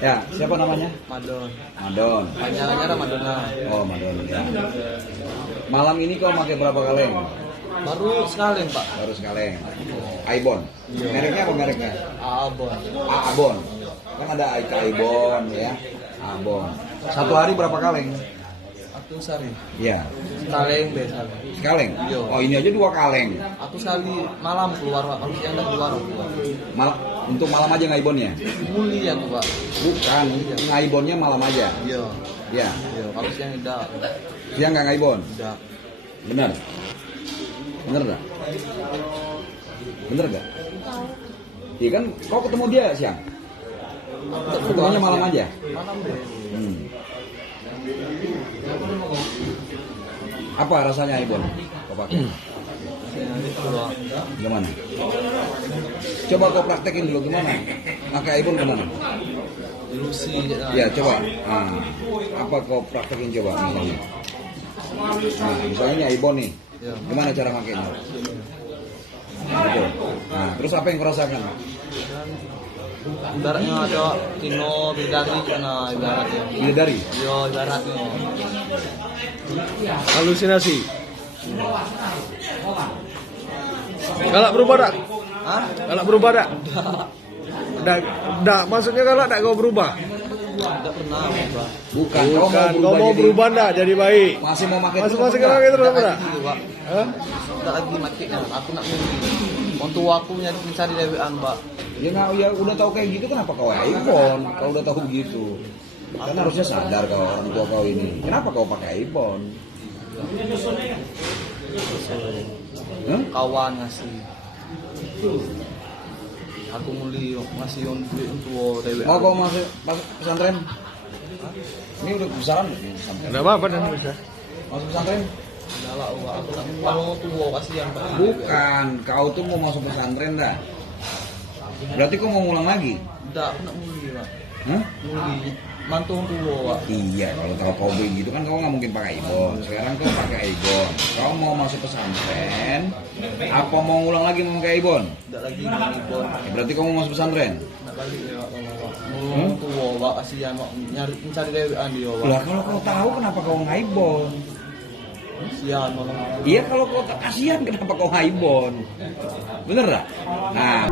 Ya, siapa namanya? Madon. Madon. Panjangnya Madonna. Oh, Madon ya. Malam ini kau pakai berapa kaleng? Baru sekali Pak. Baru sekaleng. Aibon. Mereknya apa mereknya? Abon. Abon. Kan ada Aibon ya. Abon. Satu hari berapa kaleng? Aku sari. Iya. Kaleng biasa. Sekaleng? Iya. Oh, ini aja 2 kaleng. Aku sekali malam keluar Pak. Kalau siang dah keluar. Untuk malam aja ngaibonnya? Muli aku Pak. Bukan, ngaibonnya malam aja. Iya. Ya. Iya. Kalau siang tidak. Siang nggak ngaibon? Tidak. Benar? Bener nggak? Bener nggak? Iya kan, kau ketemu dia siang? Ketemunya malam aja? Malam deh. Apa rasanya Ibon? Kau pakai? Gimana? Coba kau praktekin dulu gimana? Pakai Ibon gimana? Ilusi. Ya coba. Apa kau praktekin coba misalnya? Misalnya Ibon nih. Gimana cara makainya? Gitu. Nah, terus apa yang kau rasakan? Ibaratnya ada Tino Bidari karena ibaratnya. Bidadari? Iya ibaratnya. Halusinasi. Galak berubah tak? Hah? Galak berubah tak? Dak, maksudnya galak tak kau berubah? Tidak pernah Pak. Bukan, Kau mau berubah tak jadi baik? Masih mau makai Masih terus sekarang itu Tidak apa tak? lagi Pak. Hah? Tidak lagi matiknya. Aku nak muli. Untuk aku mencari dewean Pak. Ya nggak, ya udah tahu kayak gitu kenapa kau iPhone? Kau udah tahu begitu. Kan harusnya sadar kau orang tua kau ini. Kenapa kau pakai iPhone? Kawan ngasih. Aku muli ngasih untuk dewean. Mau kau masuk pesantren? Ini udah besaran nih pesantren. Tidak apa-apa dan bisa. Masuk pesantren? Udah lah, aku nak mau tua kasihan Pak. Bukan, kau tuh mau masuk pesantren dah. Berarti kau mau ngulang lagi? Tidak, aku nak muli Pak. Hah? Muli. Mantung tua Pak. Iya, kalau tahu kau begitu kan kau nggak mungkin pakai iPhone. Sekarang kau pakai iPhone. Kau mau masuk pesantren? Apa mau ngulang lagi mau pakai iPhone? Tidak lagi muli Pak. Berarti kau mau masuk pesantren? Nak balik ya Pak. Mau tua Pak kasihan Pak. Mencari dewean dia Pak. Lah kalau kau tahu kenapa kau ngaibon? Kasihan malam. Iya kalau kau tak kasihan kenapa kau ngaibon? Bener tak? Nah.